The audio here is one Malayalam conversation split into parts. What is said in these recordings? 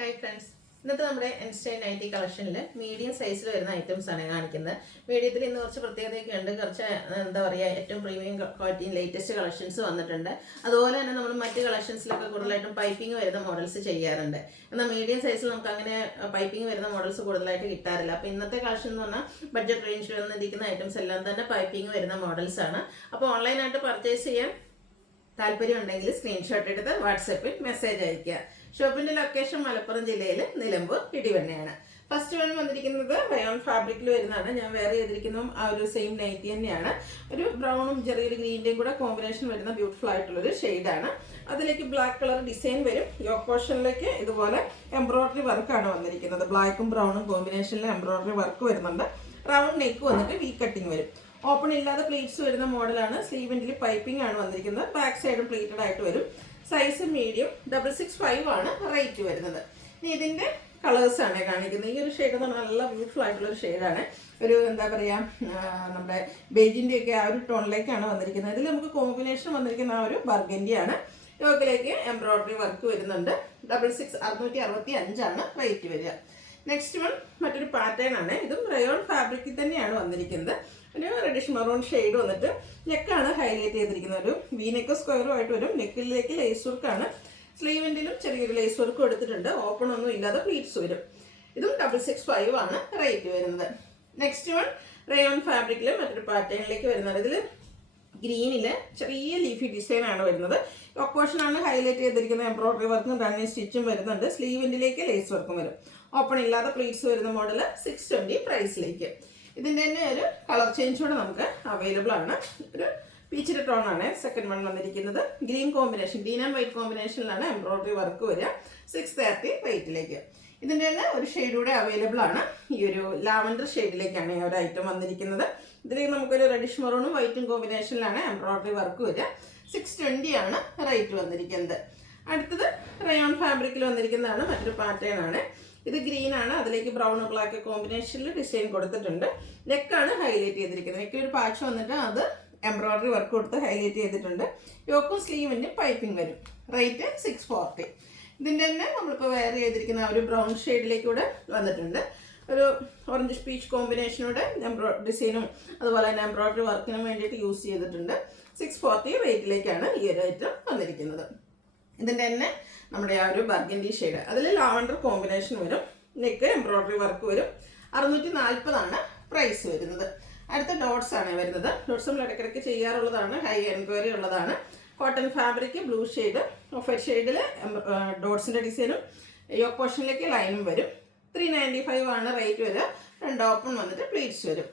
ഹായ് ഫ്രണ്ട്സ്, ഇന്നത്തെ നമ്മുടെ ഇൻസ്റ്റൈൻ നൈറ്റി കളക്ഷനിൽ മീഡിയം സൈസിൽ വരുന്ന ഐറ്റംസ് ആണ് കാണിക്കുന്നത്. മീഡിയത്തിൽ ഇന്ന് കുറച്ച് പ്രത്യേകതയൊക്കെ ഉണ്ട്. കുറച്ച് എന്താ പറയുക, ഏറ്റവും പ്രീമിയം ക്വാളിറ്റിയും ലേറ്റസ്റ്റ് കളക്ഷൻസ് വന്നിട്ടുണ്ട്. അതുപോലെ തന്നെ നമ്മൾ മറ്റ് കളക്ഷൻസിലൊക്കെ കൂടുതലായിട്ടും പൈപ്പിംഗ് വരുന്ന മോഡൽസ് ചെയ്യാറുണ്ട്. എന്നാൽ മീഡിയം സൈസിൽ നമുക്ക് അങ്ങനെ പൈപ്പിംഗ് വരുന്ന മോഡൽസ് കൂടുതലായിട്ട് കിട്ടാറില്ല. അപ്പോൾ ഇന്നത്തെ കളക്ഷൻ എന്ന് പറഞ്ഞാൽ ബഡ്ജറ്റ് റേഞ്ചിൽ വന്നിരിക്കുന്ന ഐറ്റംസ് എല്ലാം തന്നെ പൈപ്പിംഗ് വരുന്ന മോഡൽസ് ആണ്. അപ്പോൾ ഓൺലൈനായിട്ട് പർച്ചേസ് ചെയ്യാൻ താല്പര്യം ഉണ്ടെങ്കിൽ സ്ക്രീൻഷോട്ട് എടുത്ത് വാട്സപ്പിൽ മെസ്സേജ് അയയ്ക്കുക. ഷോപ്പിന്റെ ലൊക്കേഷൻ മലപ്പുറം ജില്ലയിൽ നിലമ്പൂർ ഇടിവണ്ണയാണ്. ഫസ്റ്റ് വൺ വന്നിരിക്കുന്നത് റയോൺ ഫാബ്രിക്കിൽ വരുന്നതാണ്. ഞാൻ വേറെ ചെയ്തിരിക്കുന്നതും ആ ഒരു സെയിം നൈറ്റി തന്നെയാണ്. ഒരു ബ്രൗണും ചെറിയൊരു ഗ്രീൻ്റെയും കൂടെ കോമ്പിനേഷൻ വരുന്ന ബ്യൂട്ടിഫുൾ ആയിട്ടുള്ളൊരു ഷെയ്ഡാണ്. അതിലേക്ക് ബ്ലാക്ക് കളർ ഡിസൈൻ വരും. യോക്ക് പോർഷനിലേക്ക് ഇതുപോലെ എംബ്രോയിഡറി വർക്കാണ് വന്നിരിക്കുന്നത്. ബ്ലാക്കും ബ്രൗണും കോമ്പിനേഷനിൽ എംബ്രോയിഡറി വർക്ക് വരുന്നുണ്ട്. റൗണ്ട് നെക്ക് വന്നിട്ട് വി കട്ടിങ് വരും. ഓപ്പൺ ഇല്ലാതെ പ്ലീറ്റ്സ് വരുന്ന മോഡലാണ്. സ്ലീവിൻ്റെ പൈപ്പിംഗ് ആണ് വന്നിരിക്കുന്നത്. ബാക്ക് സൈഡും പ്ലീറ്റഡ് ആയിട്ട് വരും. സൈസ് മീഡിയം 665 ആണ് റേറ്റ് വരുന്നത്. ഇനി ഇതിൻ്റെ കളേഴ്സാണ് കാണിക്കുന്നത്. ഈ ഒരു ഷെയ്ഡ് എന്ന് പറഞ്ഞാൽ നല്ല ബ്യൂട്ടിഫുൾ ആയിട്ടുള്ള ഒരു ഷെയ്ഡാണ്. ഒരു എന്താ പറയുക, നമ്മുടെ ബേജിൻ്റെ ഒക്കെ ആ ഒരു ടോണിലേക്കാണ് വന്നിരിക്കുന്നത്. ഇതിൽ നമുക്ക് കോമ്പിനേഷൻ വന്നിരിക്കുന്ന ആ ഒരു ബർഗൻഡിയാണ്. യോക്കിലേക്ക് എംബ്രോയിഡറി വർക്ക് വരുന്നുണ്ട്. 665 ആണ് റേറ്റ് വരിക. നെക്സ്റ്റ് വൺ മറ്റൊരു പാറ്റേൺ ആണ്. ഇതും റയോൺ ഫാബ്രിക്കിൽ തന്നെയാണ് വന്നിരിക്കുന്നത്. ഒരു റെഡിഷ് മറൂൺ ഷെയ്ഡ് വന്നിട്ട് നെക്കാണ് ഹൈലൈറ്റ് ചെയ്തിരിക്കുന്നത്. ഒരു വി നെക്ക് സ്ക്വയറും ആയിട്ട് വരും. നെക്കിലേക്ക് ലേസ് വർക്കാണ്. സ്ലീവിൻ്റെലും ചെറിയൊരു ലേസ് വർക്ക് എടുത്തിട്ടുണ്ട്. ഓപ്പൺ ഒന്നും ഇല്ലാതെ പ്ലീറ്റ്സ് വരും. ഇതും 665 ആണ് റേറ്റ് വരുന്നത്. നെക്സ്റ്റ് വൺ റയോൺ ഫാബ്രിക്കിൽ മറ്റൊരു പാറ്റേണിലേക്ക് വരുന്നത്. ഇതിൽ ഗ്രീനിൽ ചെറിയ ലീഫി ഡിസൈൻ ആണ് വരുന്നത്. യോക്ക് പോർഷനാണ് ഹൈലൈറ്റ് ചെയ്തിരിക്കുന്നത്. എംബ്രോയിഡറി വർക്കും റണ്ണിങ് സ്റ്റിച്ചും വരുന്നുണ്ട്. സ്ലീവിൻ്റെലേക്ക് ലേസ് വർക്കും വരും. ഓപ്പൺ ഇല്ലാതെ പ്ലീറ്റ്സ് വരുന്ന മോഡൽ 620 പ്രൈസിലേക്ക്. ഇതിൻ്റെ തന്നെ ഒരു കളർ ചേഞ്ച് കൂടെ നമുക്ക് അവൈലബിൾ ആണ്. ഒരു പീച്ചിൻ്റെ ടോണാണ് സെക്കൻഡ് വൺ വന്നിരിക്കുന്നത്. Green combination, green and white കോമ്പിനേഷനിലാണ് എംബ്രോയിഡറി വർക്ക് വരിക. 630 റേറ്റിലേക്ക്. ഇതിൻ്റെ തന്നെ ഒരു ഷെയ്ഡ് കൂടെ അവൈലബിൾ ആണ്. ഈ ഒരു ലാവൻഡർ ഷെയ്ഡിലേക്കാണ് ഈ ഒരു ഐറ്റം വന്നിരിക്കുന്നത്. ഇതിലേക്ക് നമുക്കൊരു റെഡിഷ് മറൂണും വൈറ്റും കോമ്പിനേഷനിലാണ് എംബ്രോയിഡറി വർക്ക് വരിക. 620 ആണ് റേറ്റ് വന്നിരിക്കുന്നത്. അടുത്തത് റയോൺ ഫാബ്രിക്കിൽ വന്നിരിക്കുന്നതാണ്. മറ്റൊരു പാറ്റേൺ ആണ്. ഇത് ഗ്രീൻ ആണ്. അതിലേക്ക് ബ്രൗൺ ബ്ലാക്ക് കോമ്പിനേഷനിൽ ഡിസൈൻ കൊടുത്തിട്ടുണ്ട്. നെക്കാണ് ഹൈലൈറ്റ് ചെയ്തിരിക്കുന്നത്. നെക്കിൽ ഒരു പാച്ച് വന്നിട്ട് അത് എംബ്രോയിഡറി വർക്ക് കൊടുത്ത് ഹൈലൈറ്റ് ചെയ്തിട്ടുണ്ട്. യോക്കും സ്ലീവിൻ്റെ പൈപ്പിംഗ് വരും. റേറ്റ് 640. ഇതിൻ്റെ തന്നെ നമ്മളിപ്പോൾ വെയർ ചെയ്തിരിക്കുന്ന ഒരു ബ്രൗൺ ഷെയ്ഡിലേക്ക് കൂടെ വന്നിട്ടുണ്ട്. ഒരു ഓറഞ്ച് പീച്ച് കോമ്പിനേഷനോടെ ഡിസൈനും അതുപോലെ തന്നെ എംബ്രോയിഡറി വർക്കിനും വേണ്ടിയിട്ട് യൂസ് ചെയ്തിട്ടുണ്ട്. 640 റേറ്റിലേക്കാണ് ഈ ഒരു ഐറ്റം വന്നിരിക്കുന്നത്. ഇതിൻ്റെ തന്നെ നമ്മുടെ ആ ഒരു ബർഗൻഡി ഷെയ്ഡ്, അതിൽ ലാവൻഡർ കോമ്പിനേഷൻ വരും. നെക്ക് എംബ്രോയിഡറി വർക്ക് വരും. 640 ആണ് പ്രൈസ് വരുന്നത്. അടുത്ത ഡോട്ട്സ് ആണ് വരുന്നത്. ഡോട്ട്സ് നമ്മൾ ഇടയ്ക്കിടയ്ക്ക് ചെയ്യാറുള്ളതാണ്. ഹൈ എൻക്വയറി ഉള്ളതാണ്. Cotton fabric, blue shade, of white ഷെയ്ഡിൽ ഡോട്ട്സിൻ്റെ ഡിസൈനും യോക്ക് പോർഷനിലേക്ക് ലൈനും വരും. 395 ആണ് റേറ്റ് വരിക. 2 ഓപ്പൺ വന്നിട്ട് പ്ലീറ്റ്സ് വരും.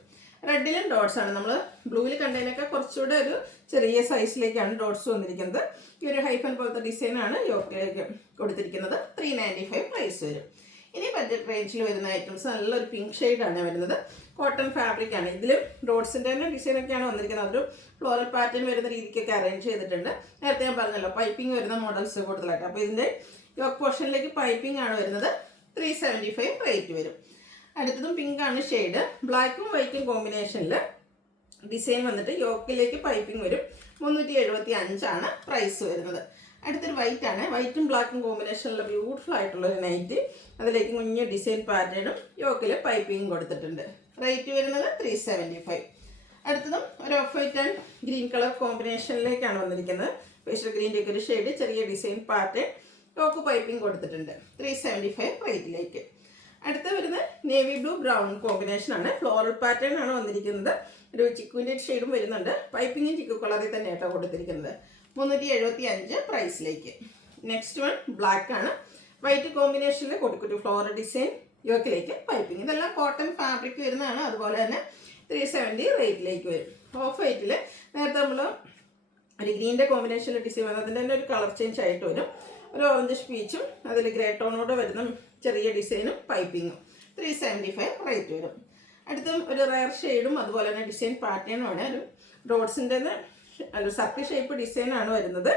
റെഡിലും ഡോട്ട്സ് ആണ്. നമ്മൾ ബ്ലൂവിൽ കണ്ടതിനൊക്കെ കുറച്ചുകൂടെ ഒരു ചെറിയ സൈസിലേക്കാണ് ഡോട്ട്സ് വന്നിരിക്കുന്നത്. ഈ ഒരു ഹൈഫൻ പോലത്തെ ഡിസൈനാണ് യോക്കിലേക്ക് കൊടുത്തിരിക്കുന്നത്. 395 പ്രൈസ് വരും. ഇനി ബഡ്ജറ്റ് റേഞ്ചിൽ വരുന്ന ഐറ്റംസ് നല്ലൊരു പിങ്ക് ഷെയ്ഡാണ് വരുന്നത്. കോട്ടൺ ഫാബ്രിക് ആണ്. ഇതിലും ഡോട്ട്സിൻ്റെ തന്നെ ഡിസൈനൊക്കെയാണ് വന്നിരിക്കുന്നത്. അതൊരു ഫ്ലോറൽ പാറ്റേൺ വരുന്ന രീതിക്കൊക്കെ അറേഞ്ച് ചെയ്തിട്ടുണ്ട്. നേരത്തെ ഞാൻ പറഞ്ഞല്ലോ പൈപ്പിംഗ് വരുന്ന മോഡൽസ് കൂടുതലായിട്ട്. അപ്പോൾ ഇതിൻ്റെ യോക്ക് പോർഷനിലേക്ക് പൈപ്പിംഗ് ആണ് വരുന്നത്. 375 റേറ്റ് വരും. അടുത്തതും പിങ്ക് ആണ് ഷെയ്ഡ്. ബ്ലാക്കും വൈറ്റും കോമ്പിനേഷനിൽ ഡിസൈൻ വന്നിട്ട് യോക്കിലേക്ക് പൈപ്പിംഗ് വരും. 375 ആണ് പ്രൈസ് വരുന്നത്. അടുത്തൊരു വൈറ്റ് ആണ്. വൈറ്റും ബ്ലാക്കും കോമ്പിനേഷനിലുള്ള ബ്യൂട്ടിഫുൾ ആയിട്ടുള്ളൊരു നൈറ്റ്. അതിലേക്ക് കുഞ്ഞ് ഡിസൈൻ പാറ്റേണും യോക്കിൽ പൈപ്പിംഗ് കൊടുത്തിട്ടുണ്ട്. റേറ്റ് വരുന്നത് 375. അടുത്തതും ഒരു off white and green colour കോമ്പിനേഷനിലേക്കാണ് വന്നിരിക്കുന്നത്. പേസ്റ്റൽ ഗ്രീൻ്റെ ഒക്കെ ഒരു ഷെയ്ഡ്, ചെറിയ ഡിസൈൻ പാറ്റേൺ, യോക്ക് പൈപ്പിംഗ് കൊടുത്തിട്ടുണ്ട്. 375 റേറ്റിലേക്ക്. അടുത്ത വരുന്നത് നേവി ബ്ലൂ ബ്രൗൺ കോമ്പിനേഷൻ ആണ്. ഫ്ലോറൽ പാറ്റേൺ ആണ് വന്നിരിക്കുന്നത്. ഒരു ചിക്കുവിൻ്റെ ഷെയ്ഡും വരുന്നുണ്ട്. പൈപ്പിങ്ങും ചിക്കു കളറിൽ തന്നെ ആയിട്ടാണ് കൊടുത്തിരിക്കുന്നത്. 375 പ്രൈസിലേക്ക്. നെക്സ്റ്റ് വൺ ബ്ലാക്ക് ആണ്. വൈറ്റ് കോമ്പിനേഷനിൽ കുട്ടി ഫ്ലോറൽ ഡിസൈൻ, യോക്കിലേക്ക് പൈപ്പിംഗ്. ഇതെല്ലാം കോട്ടൺ ഫാബ്രിക് വരുന്നതാണ്. അതുപോലെ തന്നെ 370 റേറ്റിലേക്ക് വരും. ഓഫ് വൈറ്റിൽ നേരത്തെ നമ്മൾ ഒരു ഗ്രീൻ്റെ കോമ്പിനേഷനിൽ ഡിസൈൻ വന്നത്. അതിൻ്റെ തന്നെ ഒരു കളർ ചേഞ്ച് ആയിട്ട് വരും. ഒരു ഓറഞ്ച് പീച്ചും അതിൽ ഗ്രേ ടോണോടെ വരുന്ന ചെറിയ ഡിസൈനും പൈപ്പിങ്ങും. 375 റേറ്റ് വരും. അടുത്തും ഒരു റയർ ഷെയ്ഡും അതുപോലെ തന്നെ ഡിസൈൻ പാറ്റേണുമാണ്. ഒരു ഡോട്ട്സിൻ്റെ ഒരു സർക്കിൾ ഷേപ്പ് ഡിസൈനാണ് വരുന്നത്.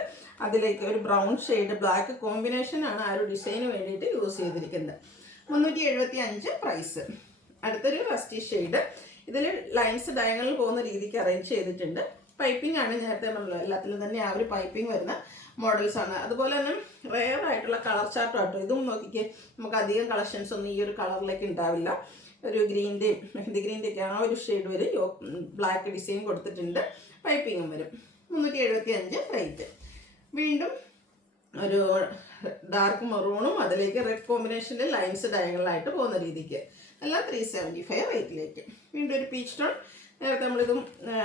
അതിലേക്ക് ഒരു ബ്രൗൺ ഷെയ്ഡ് ബ്ലാക്ക് കോമ്പിനേഷനാണ് ആ ഒരു ഡിസൈന് വേണ്ടിയിട്ട് യൂസ് ചെയ്തിരിക്കുന്നത്. 375 പ്രൈസ്. അടുത്തൊരു റസ്റ്റി ഷെയ്ഡ്. ഇതിൽ ലൈൻസ് ഡയഗണൽ പോകുന്ന രീതിക്ക് അറേഞ്ച് ചെയ്തിട്ടുണ്ട്. പൈപ്പിംഗ് ആണ് നേരത്തെ പറഞ്ഞത്, എല്ലാത്തിലും തന്നെ ആ ഒരു പൈപ്പിംഗ് വരുന്ന മോഡൽസ് ആണ്. അതുപോലെ തന്നെ റെയർ ആയിട്ടുള്ള കളർ ചാർട്ടും ആട്ടോ. ഇതും നോക്കിക്കേ, നമുക്ക് അധികം കളക്ഷൻസ് ഒന്നും ഈ ഒരു കളറിലേക്ക് ഉണ്ടാവില്ല. ഒരു ഗ്രീൻ്റെയും മെഹന്തി ഗ്രീൻ്റെയൊക്കെ ആ ഒരു ഷെയ്ഡ് വരും. ബ്ലാക്ക് ഡിസൈൻ കൊടുത്തിട്ടുണ്ട്, പൈപ്പിങ്ങും വരും. 375 റേറ്റ്. വീണ്ടും ഒരു ഡാർക്ക് മെറൂണും അതിലേക്ക് റെഡ് കോമ്പിനേഷനിൽ ലൈൻസ് ഡയഗണലായിട്ട് പോകുന്ന രീതിക്ക് എല്ലാം 375 റേറ്റിലേക്ക്. വീണ്ടും ഒരു പീച്ച് ടോൺ. നേരത്തെ നമ്മളിതും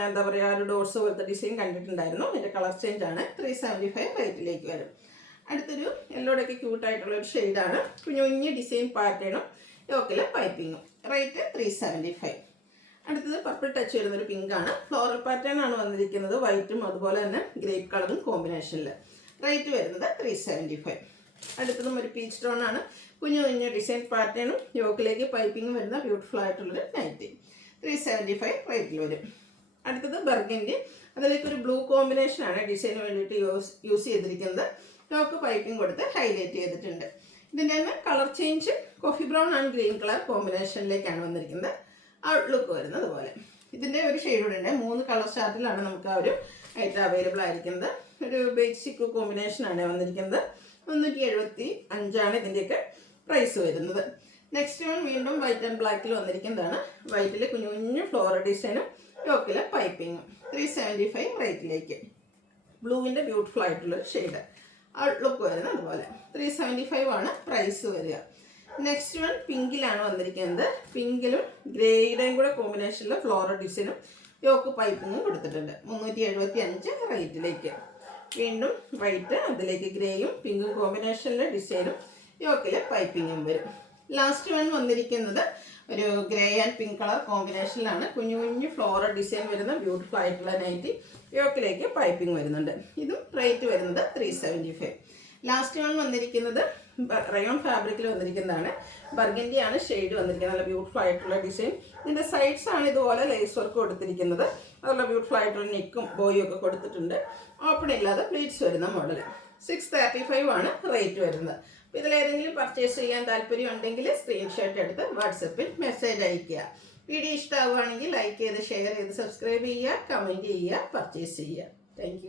എന്താ പറയുക, ഒരു ഡോട്ട്സ് പോലത്തെ ഡിസൈൻ കണ്ടിട്ടുണ്ടായിരുന്നു. അതിൻ്റെ കളർ ചേഞ്ച് ആണ്. 375 റേറ്റിലേക്ക് വരും. അടുത്തൊരു യെല്ലോടൊക്കെ ക്യൂട്ടായിട്ടുള്ള ഒരു ഷെയ്ഡാണ്. കുഞ്ഞു കുഞ്ഞ് ഡിസൈൻ പാറ്റേണും യോക്കിലെ പൈപ്പിങ്ങും. റേറ്റ് 375. അടുത്തത് പർപ്പിൾ ടച്ച് വരുന്നൊരു പിങ്കാണ്. ഫ്ലോറൽ പാറ്റേൺ ആണ് വന്നിരിക്കുന്നത്, വൈറ്റും അതുപോലെ തന്നെ ഗ്രേപ്പ് കളറും കോമ്പിനേഷനിൽ. റേറ്റ് വരുന്നത് 375. അടുത്തതും ഒരു പീച്ച് ടോൺ ആണ്. കുഞ്ഞു കുഞ്ഞു ഡിസൈൻ പാറ്റേണും യോക്കിലേക്ക് പൈപ്പിങ്ങും വരുന്ന ബ്യൂട്ടിഫുൾ ആയിട്ടുള്ളൊരു നൈറ്റി. 375 റേറ്റിൽ വരും. അടുത്തത് ബർഗൻഡി. അതിലേക്കൊരു ബ്ലൂ കോമ്പിനേഷനാണ് ഡിസൈന് വേണ്ടിയിട്ട് യൂസ് ചെയ്തിരിക്കുന്നത്. യോക്ക് പൈപ്പിംഗ് കൊടുത്ത് ഹൈലൈറ്റ് ചെയ്തിട്ടുണ്ട്. ഇതിൻ്റെ തന്നെ colour change coffee brown and green colour കോമ്പിനേഷനിലേക്കാണ് വന്നിരിക്കുന്നത്. ഔട്ട്ലുക്ക് വരുന്നത് പോലെ. ഇതിൻ്റെ ഒരു ഷെയ്ഡ് കൂടെ ഉണ്ട്. 3 കളർ ചാർട്ടിലാണ് നമുക്ക് ആ ഒരു ഐറ്റം അവൈലബിൾ ആയിരിക്കുന്നത്. ഒരു ബേസിക് കോമ്പിനേഷനാണ് വന്നിരിക്കുന്നത്. 375 ഇതിൻ്റെയൊക്കെ പ്രൈസ് വരുന്നത്. നെക്സ്റ്റ് വൺ വീണ്ടും വൈറ്റ് ആൻഡ് ബ്ലാക്കിൽ വന്നിരിക്കുന്നതാണ്. വൈറ്റിൽ കുഞ്ഞു കുഞ്ഞു ഫ്ലോറൽ ഡിസൈനും യോക്കിലെ പൈപ്പിങ്ങും. 375 റേറ്റിലേക്ക്. ബ്ലൂവിൻ്റെ ബ്യൂട്ടിഫുൾ ആയിട്ടുള്ള ഷെയ്ഡ്. ഔട്ട്ലുക്ക് വരുന്നത് അതുപോലെ. 375 ആണ് പ്രൈസ് വരിക. നെക്സ്റ്റ് വൺ പിങ്കിലാണ് വന്നിരിക്കുന്നത്. പിങ്കിലും ഗ്രേയുടെയും കൂടെ കോമ്പിനേഷനിൽ ഫ്ലോറൽ ഡിസൈനും യോക്ക് പൈപ്പിങ്ങും കൊടുത്തിട്ടുണ്ട്. 375 റേറ്റിലേക്ക്. വീണ്ടും വൈറ്റ്, അതിലേക്ക് ഗ്രേയും പിങ്കും കോമ്പിനേഷനിലെ ഡിസൈനും യോക്കിലെ പൈപ്പിങ്ങും വരും. ലാസ്റ്റ് വൺ വന്നിരിക്കുന്നത് ഒരു ഗ്രേ ആൻഡ് പിങ്ക് കളർ കോമ്പിനേഷനിലാണ്. കുഞ്ഞു കുഞ്ഞു ഫ്ലോറൽ ഡിസൈൻ വരുന്ന ബ്യൂട്ടിഫുൾ ആയിട്ടുള്ള നൈറ്റി. യോക്കിലേക്ക് പൈപ്പിംഗ് വരുന്നുണ്ട്. ഇതും റേറ്റ് വരുന്നത് 375. ലാസ്റ്റ് വൺ വന്നിരിക്കുന്നത് റയോൺ ഫാബ്രിക്കിൽ വന്നിരിക്കുന്നതാണ്. ബർഗൻഡി ആണ് ഷെയ്ഡ് വന്നിരിക്കുന്നത്. നല്ല ബ്യൂട്ടിഫുൾ ആയിട്ടുള്ള ഡിസൈൻ. ഇതിൻ്റെ സൈഡ്സ് ആണ് ഇതുപോലെ ലേസ് വർക്ക് കൊടുത്തിരിക്കുന്നത്. അതുപോലെ ബ്യൂട്ടിഫുൾ ആയിട്ടുള്ള നെക്കും ബോയും ഒക്കെ കൊടുത്തിട്ടുണ്ട്. ഓപ്പൺ ഇല്ലാതെ പ്ലീറ്റ്സ് വരുന്ന മോഡൽ. 635 ആണ് റേറ്റ് വരുന്നത്. അപ്പോൾ ഇതിലേതെങ്കിലും പർച്ചേസ് ചെയ്യാൻ താല്പര്യം ഉണ്ടെങ്കിൽ സ്ക്രീൻഷോട്ട് എടുത്ത് വാട്സപ്പിൽ മെസ്സേജ് അയയ്ക്കുക. വീഡിയോ ഇഷ്ടമാവുകയാണെങ്കിൽ ലൈക്ക് ചെയ്ത് ഷെയർ ചെയ്ത് സബ്സ്ക്രൈബ് ചെയ്യുക, കമൻറ്റ് ചെയ്യുക, പർച്ചേസ് ചെയ്യുക. താങ്ക്